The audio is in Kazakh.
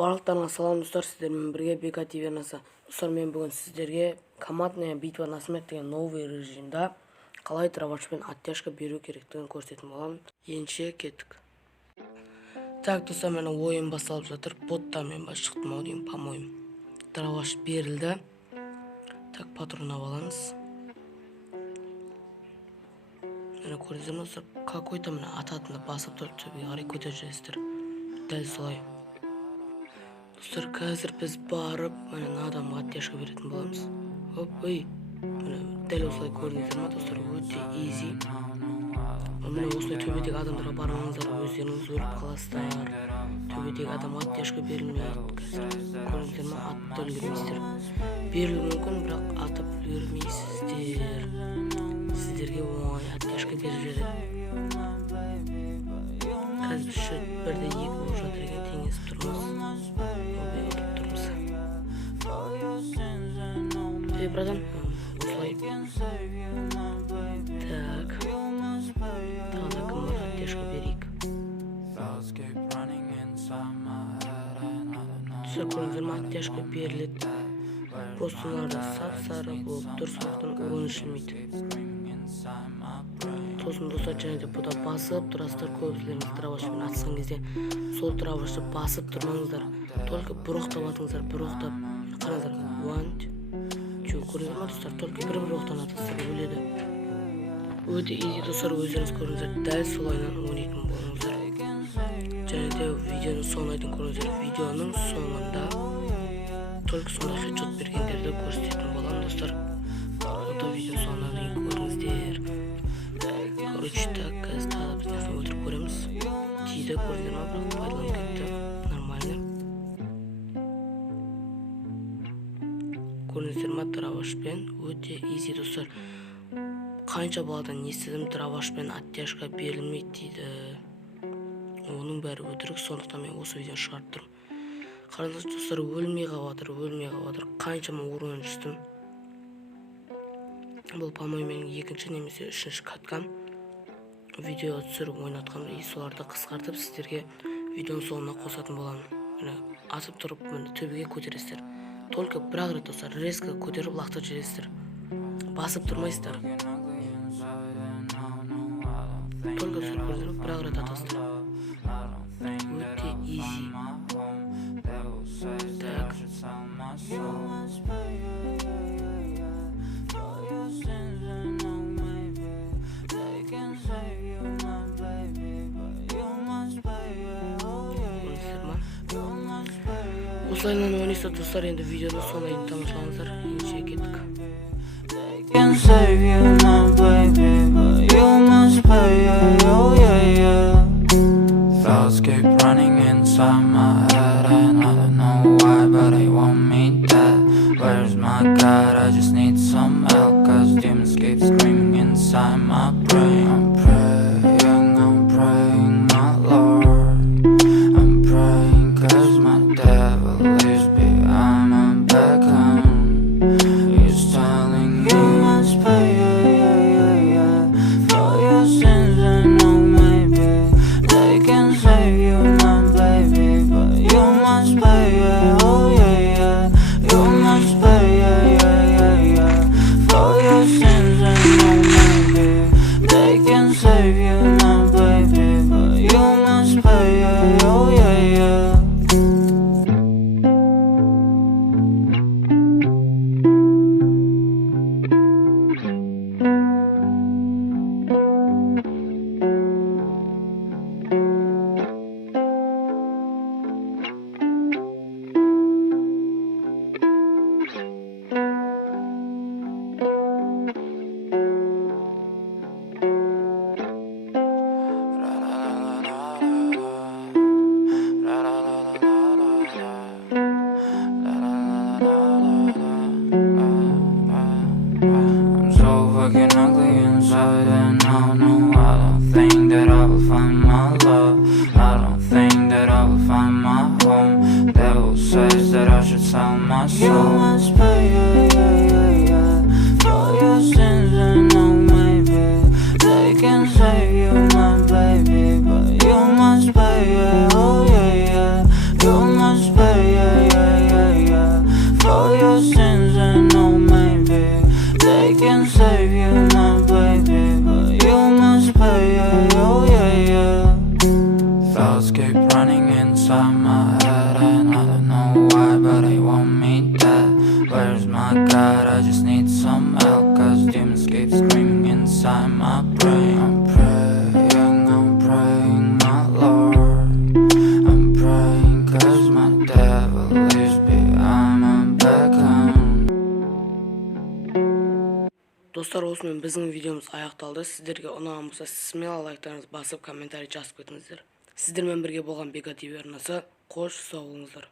Барлықтарыңа салам достар, сіздермен бірге БК ТВ арнасы. Достар, мен бүгін сіздерге командная битва на смерть деген новый режимда қалай дровашпен оттяжка беру керектігін көрсететін боламын. Енше кеттік. Так, достар, менің ойын басталып жатыр. Боттармен шықтым ау деймін, по-моему. Дроваш берілді. Так, патрон аламыз. Мені көрдіңіздер ме достар? Какой-то мені ататында басып тұрып төбеге қарай көтеріп жүресіздер. Дәл солай. Достар, қазір біз барып, мені адамға оттяжка беретін боламыз. Оп, ой. Дәл осылай көрдіңіздер ме достар? Өте easy. Мені осылай төбедегі адамдарға бармаңыздар, өздеріңіз өліп қаласыздар. Төбедегі адамға оттяжка берілмейді. Көрдіңіздер ме? Атты үлгермейсіздер. Берілуі мүмкін, бірақ атып үлгермейсіздер. Сіздерге оңай оттяжка беріп жүреді. Қазір шөт бірде екі болып жатыр екен, теңесіп тұрмыз. Братан, осылай. Так. Тағы кім бар, оттяжка берейік. Түсір көріңіздер ме, оттяжка беріледі. Просто оларда сап-сары болып тұр, сондықтан ойын ішілмейді. Сосын достар, және де бұда басып тұрасыздар, көпшілеріңіз дровашпен атысқан кезде сол дровашты басып тұрмаңыздар. Только бір оқтап атыңыздар, бір оқтап. Қараңыздар, 1, 2, көріңіздер ме достар, только бір оқтан атыңыздар өледі. Өте easy достар, өздеріңіз көріңіздер, дәл солайынан ойнайтын болыңыздар. Және де видеоның соңына дейін көріңіздер, видеоның соңында только сондай хедшот бергендерді көрсететін боламын достар. Сонда видео соңына дейін көріңіздер. Короче, так, қазір тағы біз нәрсе өлтіріп көреміз. Тиді, көріңіздер ма, бірақ пайдаланып кетті. Нормально. Көріңіздер ма, дровашпен өте easy достар. Қанша баладан естідім, дровашпен оттяжка берілмейді дейді. Оның бәрі өтірік, сондықтан мен осы видеоны шығарып тұрмын. Қараңыздар достар, өлмей қалыватыр. Қаншама уровень жүстім. Бұл по-моему менің екінші немесе үшінші каткам. Видео түсіріп ойнатқан, и соларды қысқартып сіздерге видеоның соңына қосатын боламын. Атып тұрып, төбеге көтересіздер. Только бір-ақ рет достар, резко көтеріп лақтырып жібересіздер. Басып тұрмайсыздар. Только бір-ақ рет атасыздар. Өте easy. Так. Осылайынан ойнайсыздар достар, енді видеоны соңына дейін тамашалаңыздар. Енше кеттік. Thoughts keep running inside my head and I don't know why, but they want me dead. Where's my God? I just need some help, cause demons keep screaming inside my brain. I'm praying, my Lord. I'm praying cause my devil is behind my back home. He's telling me you must pay, for your sins. I know maybe they can save you, my baby, but you must pay, oh yeah, you must pay, for your sins. I know maybe they can save you, my baby, but you must pay, oh yeah. I'm so fucking ugly inside and I don't think that I will find my love. I don't think that I will find my home. Devil says that I should sell my soul. You must pay, for your sins. I know maybe they can save you, my baby, but you must pay, oh yeah, you must pay. inside my head, and I don't know why, but they want me dead. Where's my God? I just need some help, cause demons keep screaming inside my brain. I'm praying, my Lord. I'm praying cause my devil lives behind my back home. Dostlar, осымен біздің видеомыз аяқталды. Сіздерге ұнаған болса, смело лайктарыңызды басып, комментарий жазып кетіңіздер. Сіздермен бірге болған Бека ТВ арнасы. Қош сау болыңыздар.